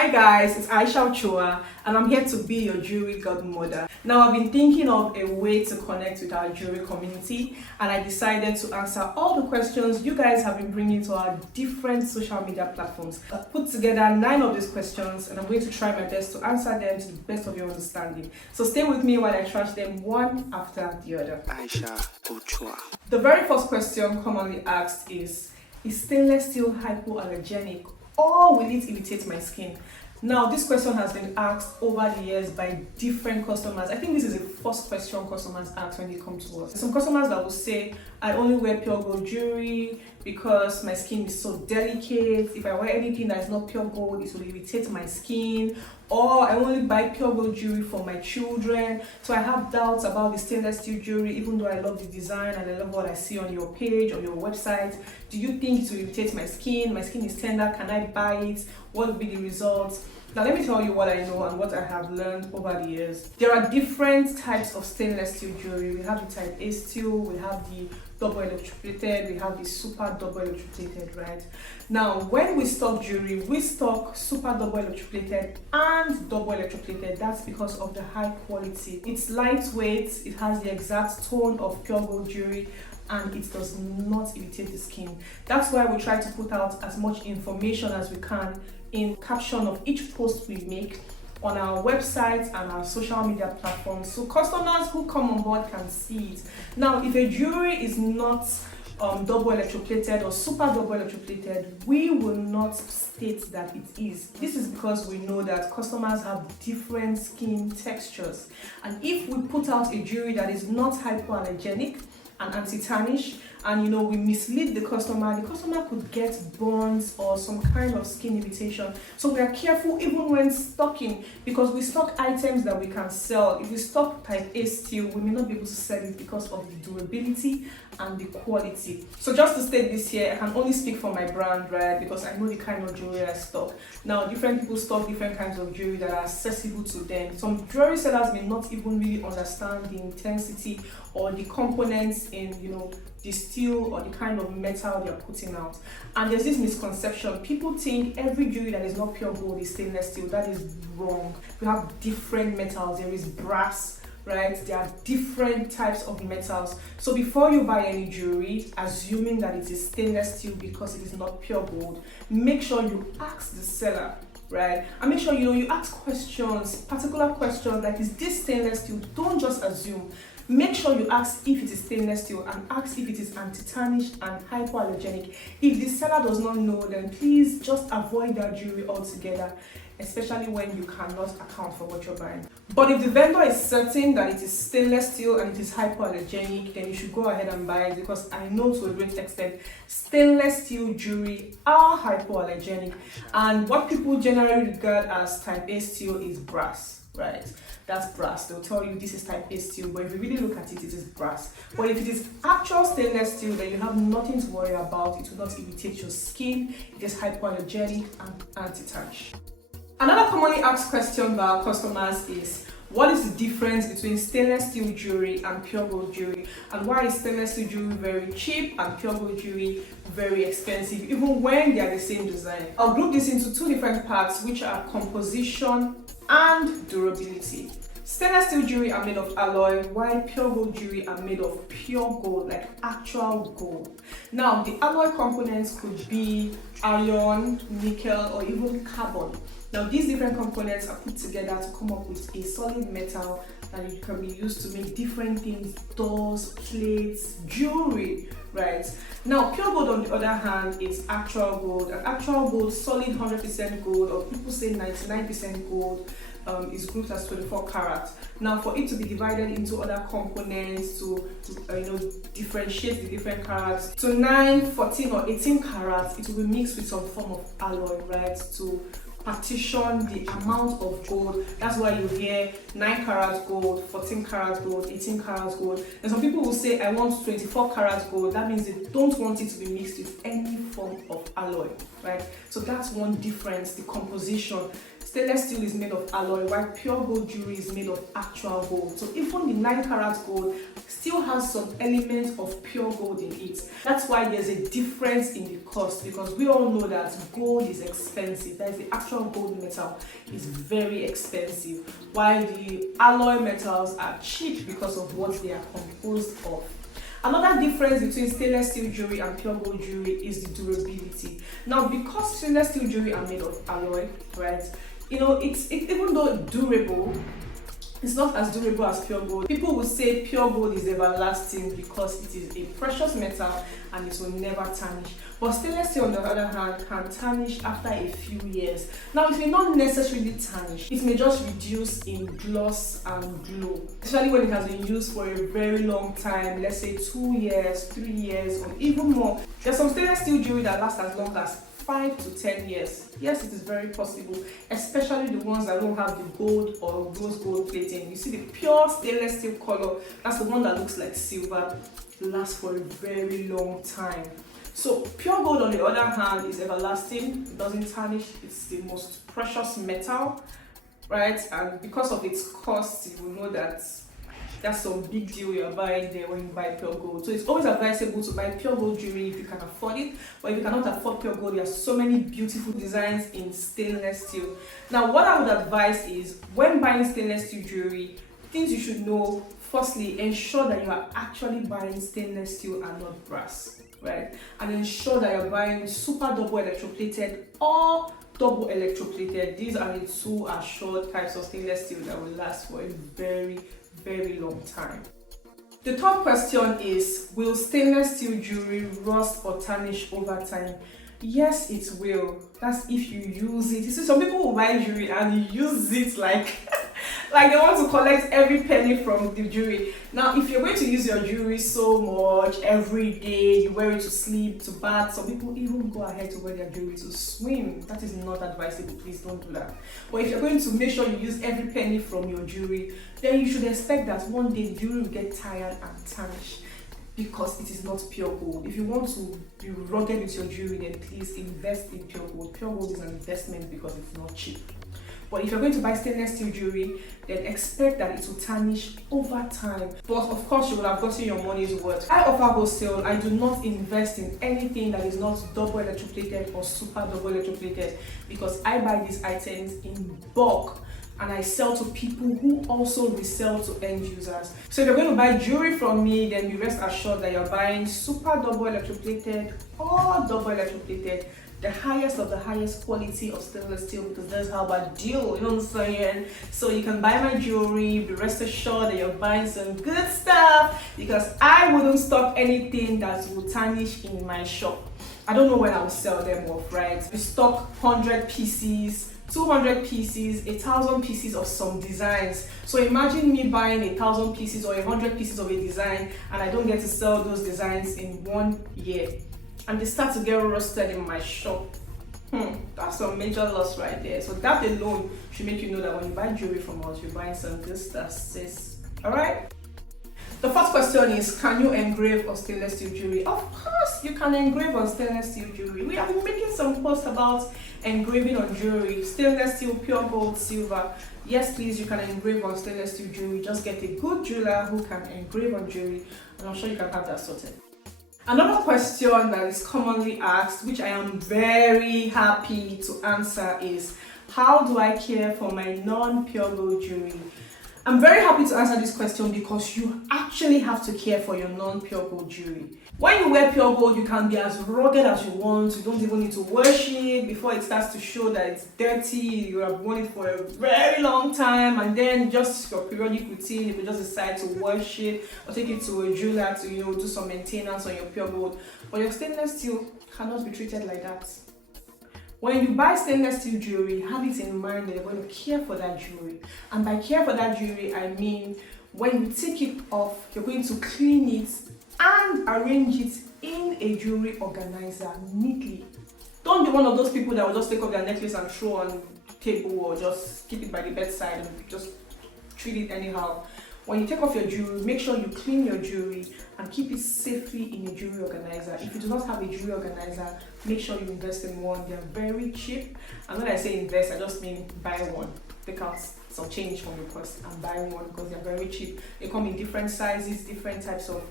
Hi guys, it's Aisha Ochuwa and I'm here to be your jewelry godmother. Now I've been thinking of a way to connect with our jewelry community and I decided to answer all the questions you guys have been bringing to our different social media platforms. I've put together 9 of these questions and I'm going to try my best to answer them to the best of your understanding. So stay with me while I trash them one after the other. Aisha Ochuwa. The very first question commonly asked is stainless steel hypoallergenic or will it irritate my skin? Now, this question has been asked over the years by different customers. I think this is the first question customers ask when they come to us. Some customers that will say, I only wear pure gold jewelry because my skin is so delicate. If I wear anything that is not pure gold, it will irritate my skin. Or I only buy pure gold jewelry for my children. So I have doubts about the stainless steel jewelry, even though I love the design and I love what I see on your page, on your website. Do you think it will irritate my skin? My skin is tender. Can I buy it? What will be the results? Now let me tell you what I know and what I have learned over the years. There are different types of stainless steel jewelry. We have the type A steel, we have the double electroplated, we have the super double electroplated, right? Now when we stock jewelry, we stock super double electroplated and double electroplated. That's because of the high quality. It's lightweight, it has the exact tone of pure gold jewelry, and it does not irritate the skin. That's why we try to put out as much information as we can in caption of each post we make on our website and our social media platforms, so customers who come on board can see it. Now, if a jewelry is not double electroplated or super double electroplated, we will not state that it is. This is because we know that customers have different skin textures, and if we put out a jewelry that is not hypoallergenic and anti-tarnish, and we mislead the customer could get burns or some kind of skin irritation. So we are careful even when stocking, because we stock items that we can sell. If we stock type A steel, we may not be able to sell it because of the durability and the quality. So just to state this here, I can only speak for my brand, right? Because I know the kind of jewelry I stock. Now, different people stock different kinds of jewelry that are accessible to them. Some jewelry sellers may not even really understand the intensity or the components in, the steel or the kind of metal they're putting out. And there's this misconception. People think every jewelry that is not pure gold is stainless steel. That is wrong. We have different metals. There is brass, right? There are different types of metals. So before you buy any jewelry, assuming that it is stainless steel because it is not pure gold, make sure you ask the seller, right? And make sure you ask questions, particular questions like, is this stainless steel? Don't just assume. Make sure you ask if it is stainless steel and ask if it is anti-tarnish and hypoallergenic. If the seller does not know, then please just avoid that jewelry altogether, especially when you cannot account for what you're buying. But if the vendor is certain that it is stainless steel and it is hypoallergenic, then you should go ahead and buy it, because I know to a great extent stainless steel jewelry are hypoallergenic, and what people generally regard as type A steel is brass, right? That's brass. They'll tell you this is type A steel, but if you really look at it, it is brass. But if it is actual stainless steel, then you have nothing to worry about. It will not irritate your skin. It is hypoallergenic and anti-tarnish. Another commonly asked question by our customers is, what is the difference between stainless steel jewelry and pure gold jewelry? And why is stainless steel jewelry very cheap and pure gold jewelry very expensive, even when they are the same design? I'll group this into 2 different parts, which are composition and durability. Stainless steel jewelry are made of alloy, while pure gold jewelry are made of pure gold, like actual gold. Now, the alloy components could be iron, nickel, or even carbon. Now, these different components are put together to come up with a solid metal that you can be used to make different things, doors, plates, jewelry, right? Now, pure gold, on the other hand, is actual gold. And actual gold, solid 100% gold, or people say 99% gold, is grouped as 24 karat. Now, for it to be divided into other components to differentiate the different carats to 9, 14, or 18 carats, it will be mixed with some form of alloy, right, to partition the amount of gold. That's why you hear 9 karat gold, 14 karat gold, 18 karat gold. And some people will say, I want 24 karat gold. That means they don't want it to be mixed with any form of alloy, right? So that's one difference, the composition. stainless steel is made of alloy, while pure gold jewelry is made of actual gold. So even the 9-carat gold still has some element of pure gold in it. That's why there's a difference in the cost, because we all know that gold is expensive. That is, the actual gold metal is very expensive, while the alloy metals are cheap because of what they are composed of. Another difference between stainless steel jewelry and pure gold jewelry is the durability. Now, because stainless steel jewelry are made of alloy, right? Even though durable, it's not as durable as pure gold. People will say pure gold is everlasting because it is a precious metal and it will never tarnish. But stainless steel, on the other hand, can tarnish after a few years. Now, it may not necessarily tarnish. It may just reduce in gloss and glow, especially when it has been used for a very long time, let's say 2 years, 3 years, or even more. There's some stainless steel jewelry that lasts as long as 5 to 10 years. Yes, it is very possible, especially the ones that don't have the gold or rose gold plating. You see the pure stainless steel color, that's the one that looks like silver, lasts for a very long time. So pure gold, on the other hand, is everlasting. It doesn't tarnish. It's the most precious metal, right? And because of its cost, you will know that that's some big deal you're buying there when you buy pure gold. So it's always advisable to buy pure gold jewelry if you can afford it. But if you cannot afford pure gold, there are so many beautiful designs in stainless steel. Now, what I would advise is, when buying stainless steel jewelry, things you should know: firstly, ensure that you are actually buying stainless steel and not brass, right? And ensure that you're buying super double electroplated or double electroplated. These are the two assured types of stainless steel that will last for a very, very long time. The third question is, will stainless steel jewelry rust or tarnish over time? Yes, it will. That's if you use it. You see, some people will buy jewelry and use it like like they want to collect every penny from the jewelry. Now, if you're going to use your jewelry so much every day, you wear it to sleep, to bath, some people even go ahead to wear their jewelry to swim. That is not advisable. Please don't do that. But if you're going to make sure you use every penny from your jewelry, then you should expect that one day the jewelry will get tired and tarnish, because it is not pure gold. If you want to be rugged with your jewelry, then please invest in pure gold. Pure gold is an investment because it's not cheap. But if you're going to buy stainless steel jewelry, then expect that it will tarnish over time. But of course, you will have gotten your money's worth. I offer wholesale. I do not invest in anything that is not double electroplated or super double electroplated, because I buy these items in bulk and I sell to people who also resell to end users. So if you're going to buy jewelry from me, then be rest assured that you're buying super double electroplated or double electroplated, the highest of the highest quality of stainless steel, because that's how I deal, you know what I'm saying? So you can buy my jewelry, be rest assured that you're buying some good stuff, because I wouldn't stock anything that will tarnish in my shop. I don't know when I will sell them off, right? We stock 100 pieces, 200 pieces, 1,000 pieces of some designs. So imagine me buying 1,000 pieces or 100 pieces of a design, and I don't get to sell those designs in 1 year, and they start to get rusted in my shop. That's a major loss right there. So that alone should make you know that when you buy jewelry from us, you're buying some good stuff, sis. All right? The first question is, can you engrave on stainless steel jewelry? Of course, you can engrave on stainless steel jewelry. We have been making some posts about engraving on jewelry, stainless steel, pure gold, silver. Yes, please, you can engrave on stainless steel jewelry. Just get a good jeweler who can engrave on jewelry, and I'm sure you can have that sorted. Another question that is commonly asked, which I am very happy to answer, is, how do I care for my non-pure gold jewelry? I'm very happy to answer this question because you actually have to care for your non-pure gold jewelry. When you wear pure gold, you can be as rugged as you want. You don't even need to wash it before it starts to show that it's dirty. You have worn it for a very long time, and then just your periodic routine, you could just decide to wash it or take it to a jeweler to, do some maintenance on your pure gold. But your stainless steel cannot be treated like that. When you buy stainless steel jewelry, have it in mind that you're going to care for that jewelry. And by care for that jewelry, I mean when you take it off, you're going to clean it and arrange it in a jewelry organizer neatly. Don't be one of those people that will just take off their necklace and throw on the table, or just keep it by the bedside and just treat it anyhow. When you take off your jewelry, make sure you clean your jewelry and keep it safely in a jewelry organizer. If you do not have a jewelry organizer, make sure you invest in one. They are very cheap. And when I say invest, I just mean buy one. Take out some change from your purse and buy one because they're very cheap. They come in different sizes, different types of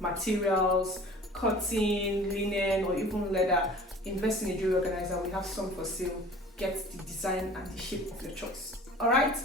materials, cotton, linen, or even leather. Invest in a jewelry organizer. We have some for sale. Get the design and the shape of your choice. Alright?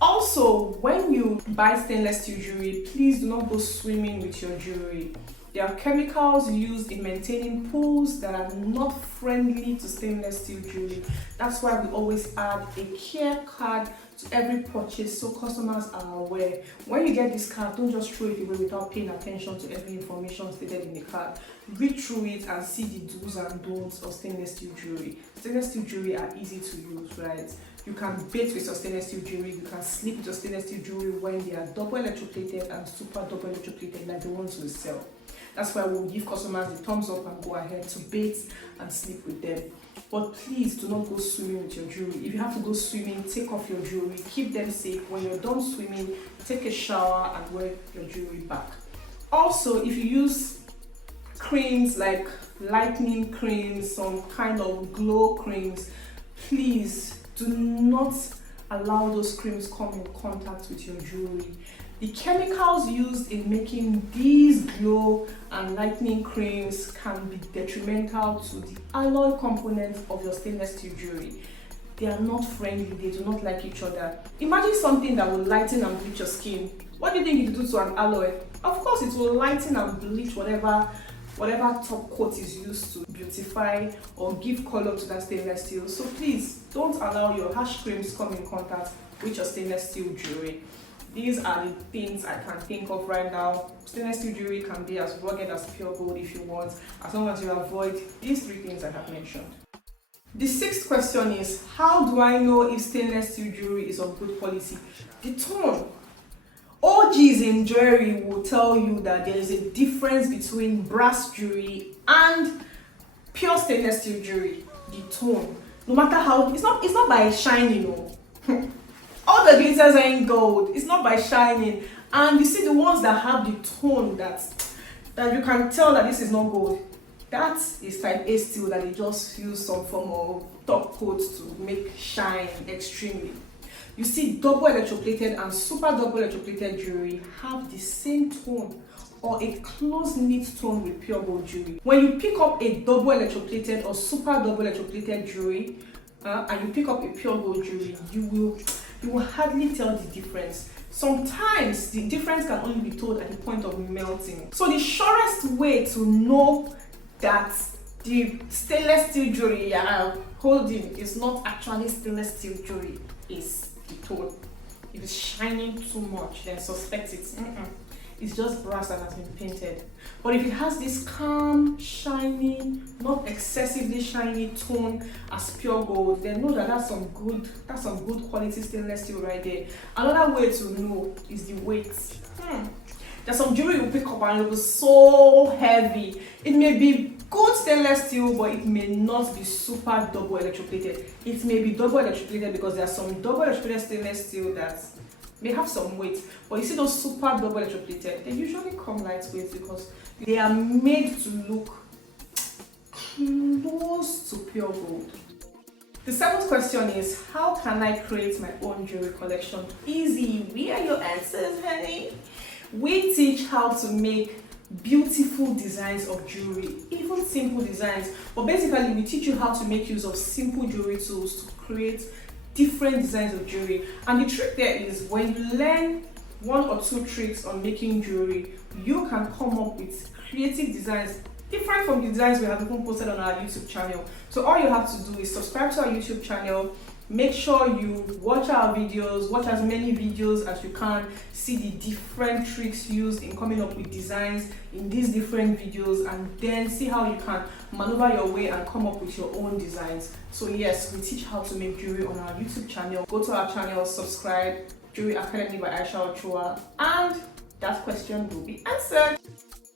Also, when you buy stainless steel jewelry, please do not go swimming with your jewelry. There are chemicals used in maintaining pools that are not friendly to stainless steel jewelry. That's why we always add a care card to every purchase so customers are aware. When you get this card, don't just throw it away without paying attention to every information stated in the card. Read through it and see the do's and don'ts of stainless steel jewelry. Stainless steel jewelry are easy to use, right? You can bathe with your stainless steel jewelry, you can sleep with your stainless steel jewelry when they are double electroplated and super double electroplated like the ones we sell. That's why we'll give customers the thumbs up and go ahead to bathe and sleep with them. But please do not go swimming with your jewelry. If you have to go swimming, take off your jewelry, keep them safe. When you're done swimming, take a shower and wear your jewelry back. Also, if you use creams like lightening creams, some kind of glow creams, please do not allow those creams come in contact with your jewelry. The chemicals used in making these glow and lightening creams can be detrimental to the alloy components of your stainless steel jewelry. They are not friendly, they do not like each other. Imagine something that will lighten and bleach your skin. What do you think it will do to an alloy? Of course, it will lighten and bleach whatever top coat is used to beautify or give color to that stainless steel. So please don't allow your harsh creams come in contact with your stainless steel jewelry. These are the things I can think of right now. Stainless steel jewelry can be as rugged as pure gold if you want, as long as you avoid these three things I have mentioned. The sixth question is, how do I know if stainless steel jewelry is of good quality? The tone. OGs in jewelry will tell you that there is a difference between brass jewelry and pure stainless steel jewelry. The tone. No matter how, it's not by shining, no. All the glitters ain't gold. It's not by shining. And you see the ones that have the tone that you can tell that this is not gold. That is type A steel that they just use some form of top coat to make shine extremely. You see, double electroplated and super double electroplated jewelry have the same tone or a close-knit tone with pure gold jewelry. When you pick up a double electroplated or super double electroplated jewelry and you pick up a pure gold jewelry, you will hardly tell the difference. Sometimes the difference can only be told at the point of melting. So the surest way to know that the stainless steel jewelry you are holding is not actually stainless steel jewelry is the tone. If it's shining too much, then suspect it. It's just brass that has been painted. But if it has this calm, shiny, not excessively shiny tone as pure gold, then know that that's some good quality stainless steel right there. Another way to know is the weight. There's some jewelry you pick up and it will be so heavy. It may be good stainless steel, but it may not be super double electroplated. It may be double electroplated because there are some double electroplated stainless steel that may have some weight, but you see those super double electroplated, they usually come lightweight because they are made to look close to pure gold. The seventh question is, how can I create my own jewelry collection? Easy. Where are your answers, honey? We teach how to make beautiful designs of jewelry, even simple designs, but basically we teach you how to make use of simple jewelry tools to create different designs of jewelry. And the trick there is, when you learn one or two tricks on making jewelry, you can come up with creative designs different from the designs we have even posted on our YouTube channel. So all you have to do is subscribe to our YouTube channel, make sure you watch our videos, watch as many videos as you can, see the different tricks used in coming up with designs in these different videos, and then see how you can maneuver your way and come up with your own designs. So yes, we teach how to make jewelry on our YouTube channel. Go to our channel, subscribe, Jewellery Academy by Aisha Ochuwa, and that question will be answered.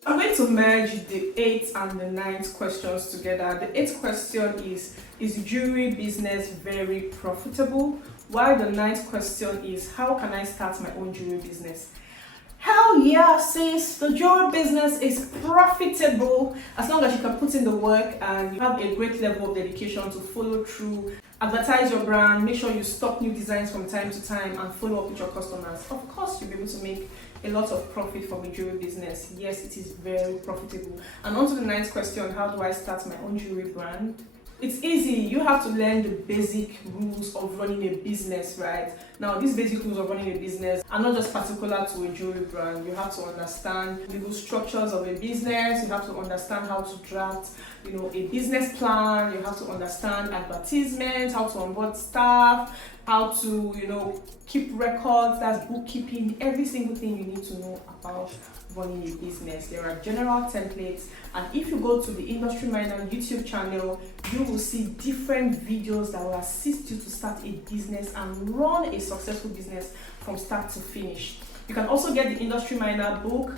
I'm going to merge the 8th and the 9th questions together. The 8th question is jewelry business very profitable? While the ninth question is, how can I start my own jewelry business? Hell yeah, sis, the jewelry business is profitable as long as you can put in the work and you have a great level of dedication to follow through, advertise your brand, make sure you stock new designs from time to time and follow up with your customers. Of course, you'll be able to make a lot of profit from a jewelry business. Yes, it is very profitable. And on to the ninth question, how do I start my own jewelry brand? It's easy. You have to learn the basic rules of running a business, right? Now, these basic rules of running a business are not just particular to a jewelry brand. You have to understand legal structures of a business. You have to understand how to draft, a business plan. You have to understand advertisements, how to onboard staff, how to, keep records. That's bookkeeping. Every single thing you need to know about running a business. There are general templates, and if you go to the Industry Miner YouTube channel, you will see different videos that will assist you to start a business and run a successful business from start to finish. You can also get the Industry Miner book,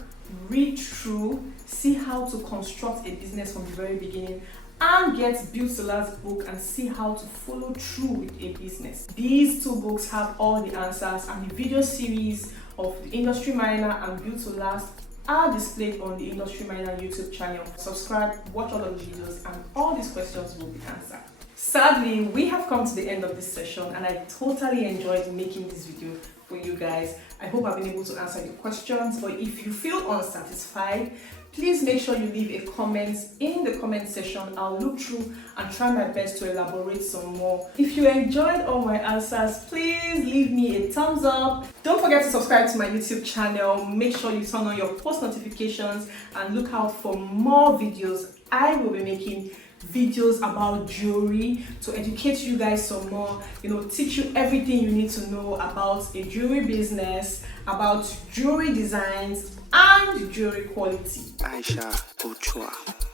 read through, see how to construct a business from the very beginning, and get Build to Last book and see how to follow through with a business. These two books have all the answers, and the video series of the Industry Miner and Build to Last are displayed on the Industry Miner YouTube channel. Subscribe, watch all of the videos, and all these questions will be answered. Sadly, we have come to the end of this session, and I totally enjoyed making this video for you guys. I hope I've been able to answer your questions, but if you feel unsatisfied, please make sure you leave a comment in the comment section. I'll look through and try my best to elaborate some more. If you enjoyed all my answers, please leave me a thumbs up. Don't forget to subscribe to my YouTube channel. Make sure you turn on your post notifications and look out for more videos. I will be making videos about jewelry to educate you guys some more, teach you everything you need to know about a jewelry business, about jewelry designs and jewelry quality. Aisha Ochuwa.